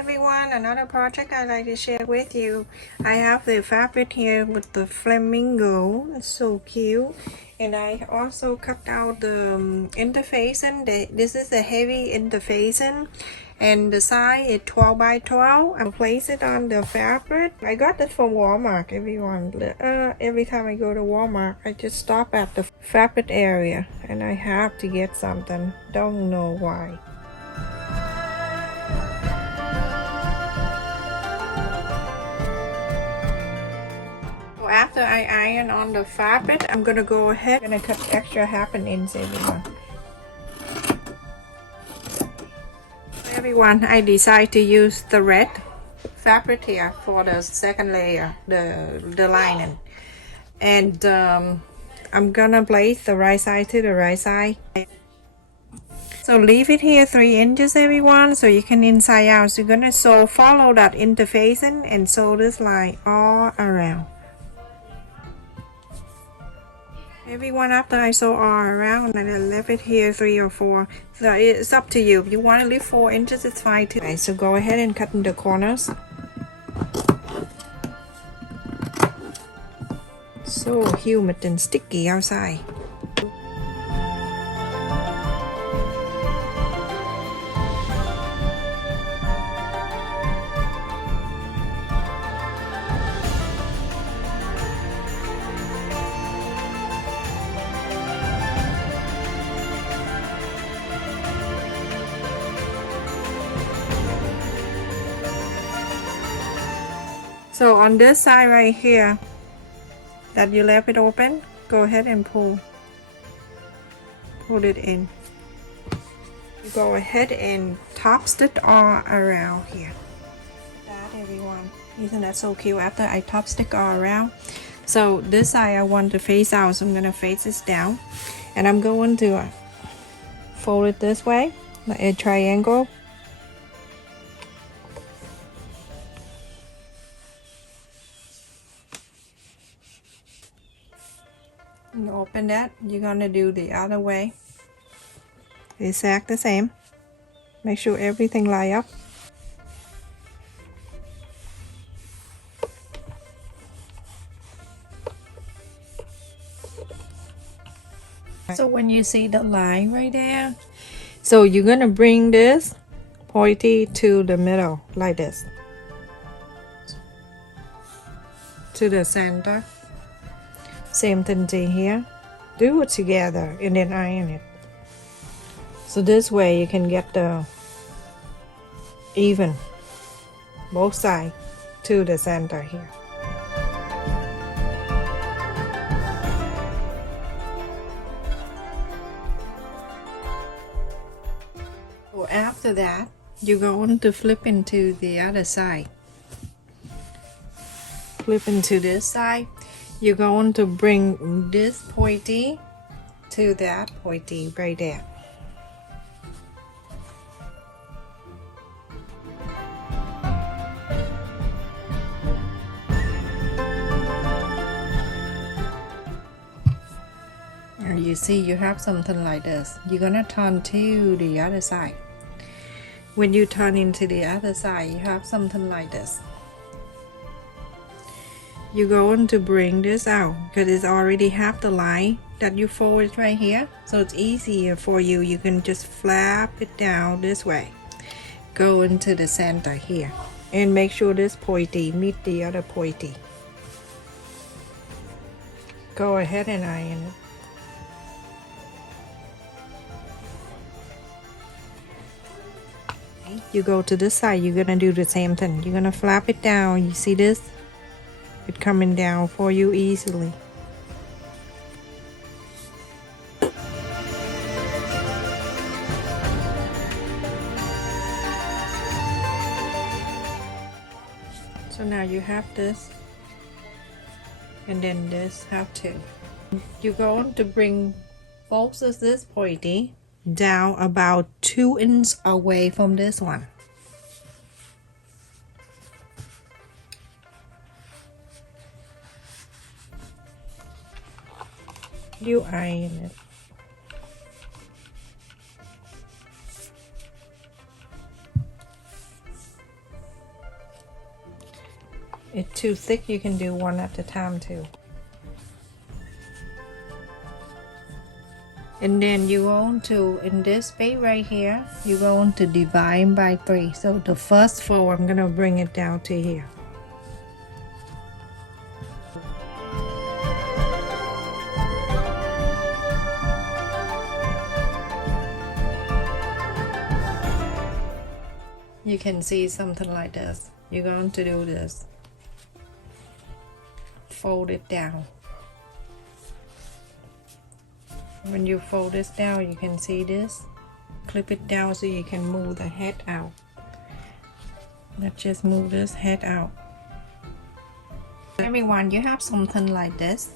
Everyone, another project I like to share with you. I have the fabric here with the flamingo. It's so cute. And I also cut out the interfacing. This is the heavy interfacing. And the size is 12 by 12. I'll place it on the fabric. I got this from Walmart, everyone. Every time I go to Walmart, I just stop at the fabric area. And I have to get something. Don't know why. After I iron on the fabric, I'm gonna go ahead and cut extra 1/2 inch, everyone. I decide to use the red fabric here for the second layer, the lining, and I'm gonna place the right side to the right side. So leave it here 3 inches, everyone, so you can inside out. So you're gonna follow that interfacing and sew this line all around. Everyone, after I sew all around, and I left it here 3 or 4. So it's up to you. If you want to leave 4 inches, it's fine too. Right, so go ahead and cut in the corners. So humid and sticky outside. So on this side right here that you left it open, go ahead and pull it in. You go ahead and top stitch all around here. That, everyone, isn't that so cute? After I top stitch all around, so this side I want to face out, so I'm gonna face this down, and I'm going to fold it this way like a triangle. And open that. You're gonna do the other way, exact the same. Make sure everything line up. So when you see the line right there, so you're gonna bring this pointy to the middle like this, to the center. Same thing here. Do it together and then iron it. So this way you can get the even both sides to the center here. So after that, you're going to flip into the other side. Flip into this side. You're going to bring this pointy to that pointy right there. Now you see you have something like this. You're gonna turn to the other side. When you turn into the other side, you have something like this. You're going to bring this out because it's already have the line that you folded right here, so it's easier for you. You can just flap it down this way, go into the center here, and make sure this pointy meet the other pointy. Go ahead and iron it. You go to this side, you're gonna do the same thing. You're gonna flap it down. You see this? It coming down for you easily. So now you have this, and then this have two. You're going to bring both of this pointy down about 2 inches away from this one. You iron it. it's too thick, you can do one at a time too. And then you're going to, in this space right here, you're going to divide by 3. So the first 4, I'm gonna bring it down to here. You can see something like this. You're going to do this. Fold it down. When you fold this down, you can see this. Clip it down so you can move the head out. Let's just move this head out. Everyone, you have something like this.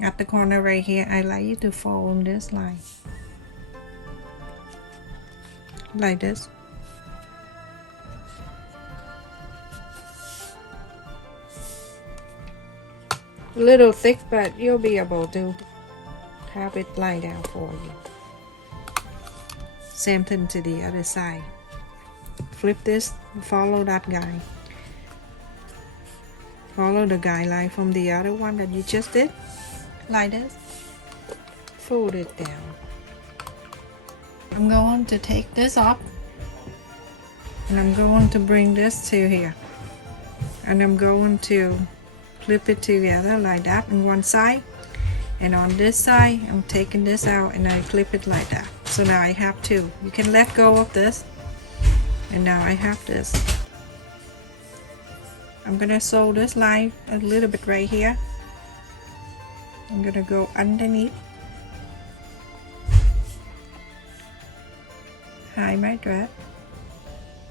At the corner right here, I like you to fold this line. Like this. A little thick, but you'll be able to have it lie down for you. Same thing to the other side. Flip this, follow that guy. Follow the guideline from the other one that you just did. Like this. Fold it down. I'm going to take this up. And I'm going to bring this to here. And I'm going to flip it together like that on one side. And on this side, I'm taking this out and I clip it like that. So now I have 2. You can let go of this. And now I have this. I'm gonna sew this line a little bit right here. I'm gonna go underneath. Hide my thread.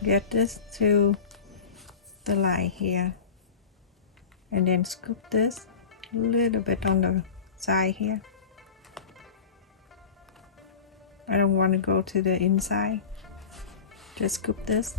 Get this to the line here. And then scoop this a little bit on the side here. I don't want to go to the inside. Just scoop this.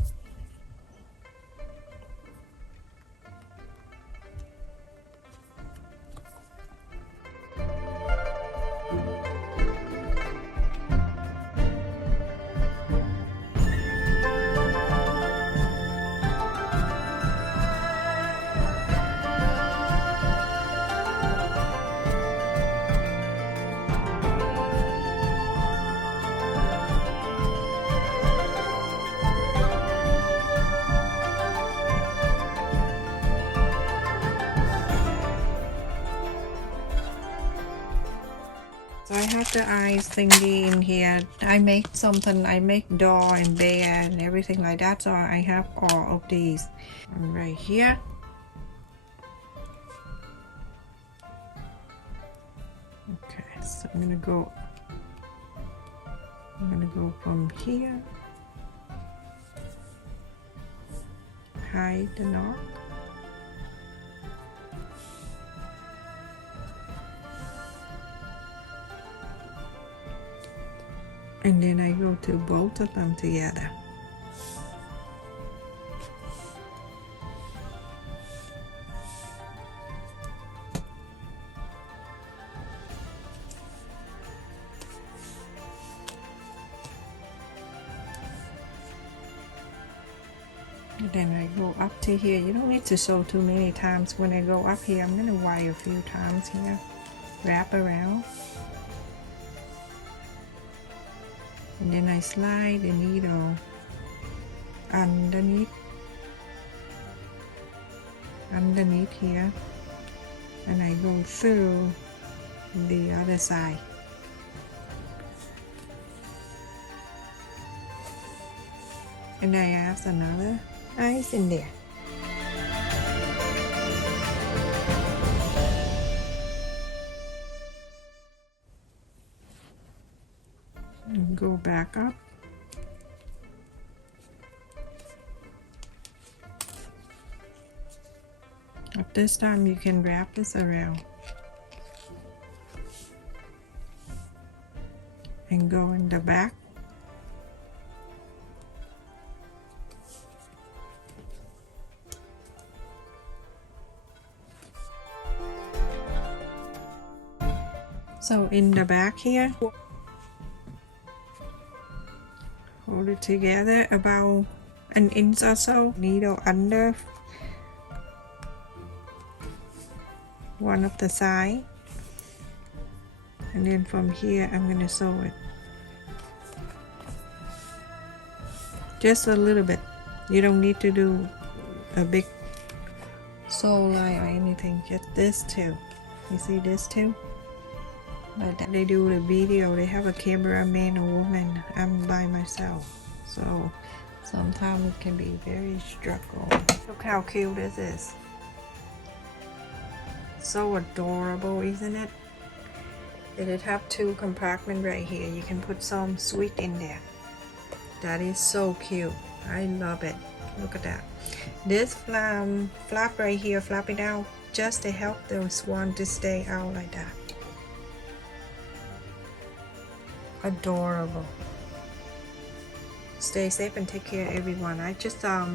So I have the eyes thingy in here. I make something, I make doll and bear and everything like that. So I have all of these right here. Okay, so I'm gonna go from here. Hide the knot. And then I go to both of them together. And then I go up to here. You don't need to sew too many times. When I go up here, I'm gonna wire a few times here. Wrap around. And then I slide the needle underneath here, and I go through the other side. And I add another eyes in there. And go back up. At this time you can wrap this around and go in the back. So in the back here, hold it together about an inch or so, needle under, one of the side, and then from here I'm going to sew it just a little bit. You don't need to do a big sew line or anything, just this too. You see this too? But they do the video, they have a cameraman or woman. I'm by myself, so sometimes it can be very struggle. Look how cute this is. So adorable, isn't it? It have 2 compartments right here. You can put some sweet in there. That is so cute. I love it. Look at that. This flap right here, flap it out just to help the swan to stay out like that. Adorable. Stay safe and take care, everyone. I just let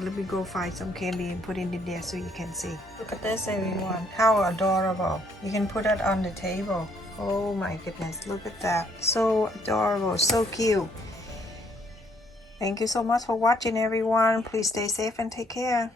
me go find some candy and put it in there so you can see. Look at this, everyone. How adorable. You can put it on the table. Oh my goodness, look at that. So adorable, so cute. Thank you so much for watching, everyone. Please stay safe and take care.